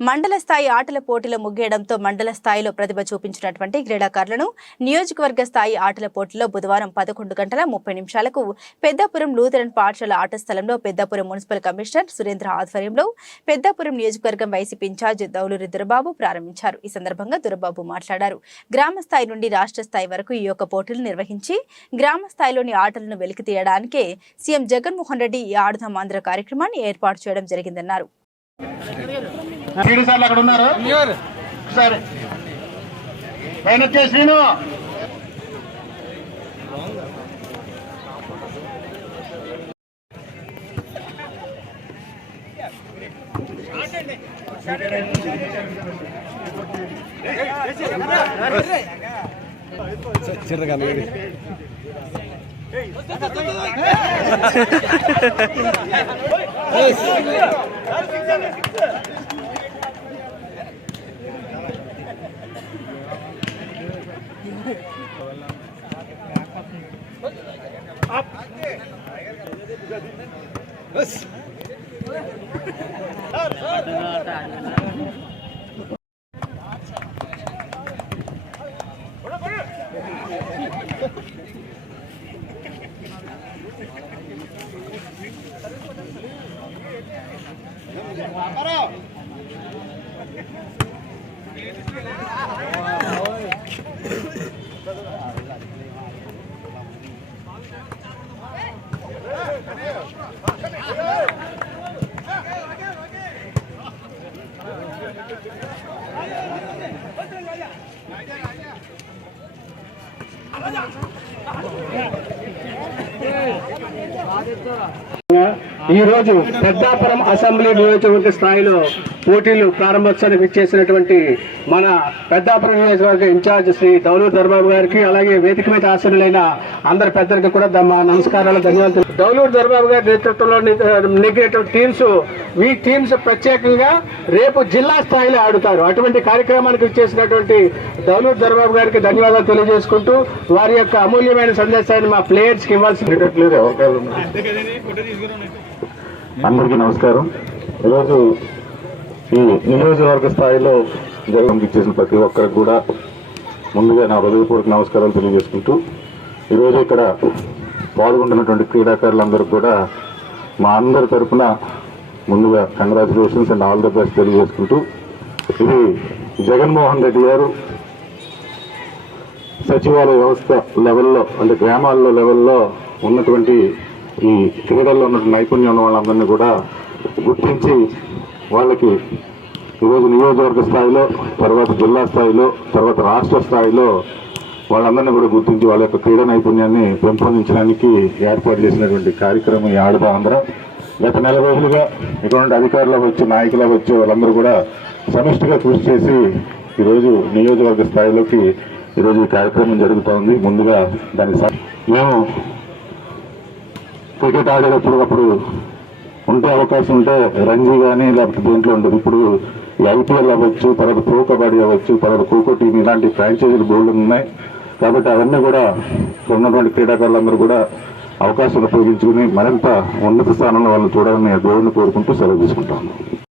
మండల స్థాయి ఆటల పోటీలో ముగ్గేయడంతో మండల స్థాయిలో ప్రతిభ చూపించినటువంటి క్రీడాకారులను నియోజకవర్గ స్థాయి ఆటల పోటీలో బుధవారం పదకొండు గంటల ముప్పై నిమిషాలకు పెద్దాపురం లూథరన్ పాఠశాల ఆట స్థలంలో పెద్దాపురం మున్సిపల్ కమిషనర్ సురేంద్ర ఆధ్వర్యంలో పెద్దాపురం నియోజకవర్గం వైసీపీ ఇన్ఛార్జ్ దౌలూరి దురబాబు ప్రారంభించారు. ఈ సందర్భంగా దురబాబు మాట్లాడారు. గ్రామ స్థాయి నుండి రాష్ట్ర స్థాయి వరకు ఈ యొక్క పోటీలు నిర్వహించి గ్రామ స్థాయిలోని ఆటలను వెలికి తీయడానికే సీఎం జగన్మోహన్ రెడ్డి ఈ ఆడుదాం ఆంధ్ర కార్యక్రమాన్ని ఏర్పాటు చేయడం జరిగిందన్నారు. శ్రీను సార్లు అక్కడ ఉన్నారు? సరే. పైన వచ్చే శ్రీను ఈ రోజు పెద్దాపురం అసెంబ్లీ నియోజకవర్గ స్థాయిలో పోటీలు ప్రారంభోత్సవానికి ఇచ్చేసినటువంటి మన పెద్దాపురం నియోజకవర్గ ఇన్ఛార్జ్ శ్రీ దౌలూరు దర్బాబు గారికి అలాగే వేదిక మీద ఆశనులైన అందరి పెద్దలకి కూడా మా నమస్కారాలు ధన్యవాదాలు. దౌలూరు దర్బాబు గారి నేతృత్వంలో ని- నెగ్గినటువంటి టీమ్స్ ఈ టీమ్స్ ప్రత్యేకంగా రేపు జిల్లా స్థాయిలో ఆడుతారు. అటువంటి కార్యక్రమానికి ఇచ్చేసినటువంటి దౌలూరు దర్బాబు గారికి ధన్యవాదాలు తెలియజేసుకుంటూ వారి యొక్క అమూల్యమైన సందేశాన్ని మా ప్లేయర్స్కి ఇవ్వాల్సి అందరికీ నమస్కారం. ఈరోజు ఈ నియోజకవర్గ స్థాయిలో జగన్కి చేసిన ప్రతి ఒక్కరికి కూడా ముందుగా నా హృదయపూర్వక నమస్కారాలు తెలియజేసుకుంటూ ఈరోజు ఇక్కడ పాల్గొంటున్నటువంటి క్రీడాకారులందరికీ కూడా మా అందరి తరపున ముందుగా congratulations and all the best తెలియజేసుకుంటూ ఇది జగన్మోహన్ రెడ్డి గారు సచివాలయ వ్యవస్థ లెవెల్లో అంటే గ్రామాల్లో లెవెల్లో ఉన్నటువంటి ఈ క్రీడల్లో ఉన్నటువంటి నైపుణ్యం ఉన్న వాళ్ళందరినీ కూడా గుర్తించి వాళ్ళకి ఈరోజు నియోజకవర్గ స్థాయిలో తర్వాత జిల్లా స్థాయిలో తర్వాత రాష్ట్ర స్థాయిలో వాళ్ళందరినీ కూడా గుర్తించి వాళ్ళ యొక్క క్రీడా నైపుణ్యాన్ని పెంపొందించడానికి ఏర్పాటు చేసినటువంటి కార్యక్రమం ఈ ఆడదా ఆంధ్ర. గత నెల రోజులుగా ఇటువంటి అధికారులు వచ్చి నాయకులు వచ్చి వాళ్ళందరూ కూడా సమిష్టిగా కృషి చేసి ఈరోజు నియోజకవర్గ స్థాయిలోకి ఈరోజు ఈ కార్యక్రమం జరుగుతూ ఉంది. ముందుగా దాని మేము క్రికెట్ ఆడేటప్పుడు అప్పుడు ఉండే అవకాశం ఉంటే రంజీ కానీ లేకపోతే దేంట్లో ఉంటుంది ఇప్పుడు ఐపీఎల్ అవ్వచ్చు తర్వాత ప్రో కబడ్డీ అవ్వచ్చు తర్వాత ఖోఖో టీం ఇలాంటి ఫ్రాంచైజీలు బోర్డు ఉన్నాయి. కాబట్టి అవన్నీ కూడా ఉన్నటువంటి క్రీడాకారులందరూ కూడా అవకాశాలు ఉపయోగించుకుని మరింత ఉన్నత స్థానంలో వాళ్ళు చూడాలని దేవుడిని కోరుకుంటూ సెలవు తీసుకుంటాను.